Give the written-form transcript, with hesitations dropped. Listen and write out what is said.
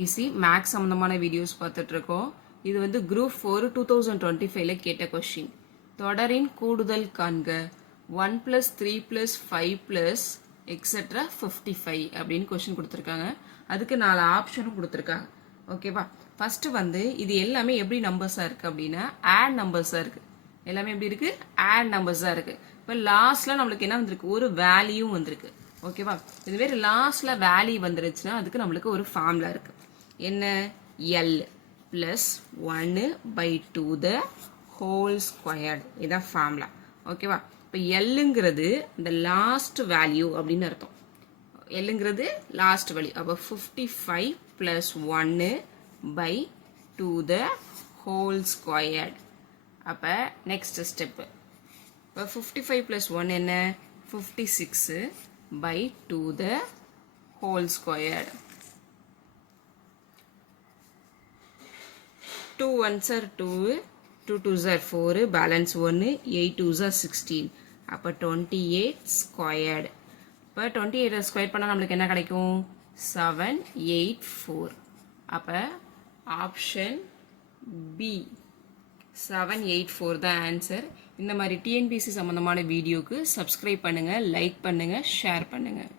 Easy maths சம்மந்தமான videos பார்த்துட்ருக்கோம். இது வந்து குரூப் 4 2025 கேட்ட கொஷின். தொடரின் கூடுதல் காண்க 1 + 3 + 5 + எக்ஸெட்ரா 55 அப்படின்னு கொஷின் கொடுத்துருக்காங்க. அதுக்கு 4 ஆப்ஷனும் கொடுத்துருக்காங்க. ஓகேவா? ஃபர்ஸ்ட் வந்து இது எல்லாமே எப்படி நம்பர்ஸாக இருக்குது அப்படின்னா ஆட் நம்பர்ஸாக இருக்குது. எல்லாமே எப்படி இருக்குது? ஆட் நம்பர்ஸாக இருக்குது. இப்போ லாஸ்ட்டில் நம்மளுக்கு என்ன வந்திருக்கு? ஒரு வேல்யூ வந்திருக்கு. ஓகேவா? இதுவே லாஸ்ட்டில் வேல்யூ வந்துருச்சுன்னா அதுக்கு நம்மளுக்கு ஒரு ஃபார்முலா இருக்குது. என்ன? L + 1/2 the whole squared. இதான் ஃபார்முலா. ஓகேவா? இப்போ Lங்கிறது இந்த லாஸ்ட் வேல்யூ அப்படின்னு அர்த்தம். Lங்கிறது லாஸ்ட் வேல்யூ. அப்போ 55 + 1/2 the whole squared. அப்போ நெக்ஸ்ட் ஸ்டெப்பு. இப்போ 55 + 1 என்ன? 56/2 the whole squared. 2 1s are 2, 2 2s are 4, balance 1, 8 2s are 16. அப்போ 28 squared. இப்போ 28 ஸ்கொயர் பண்ணால் நம்மளுக்கு என்ன கிடைக்கும்? 784. அப்போ ஆப்ஷன் பி 784 தான் ஆன்சர். இந்த மாதிரி டிஎன்பிசி சம்மந்தமான வீடியோக்கு சப்ஸ்கிரைப் பண்ணுங்கள், லைக் பண்ணுங்கள், ஷேர் பண்ணுங்கள்.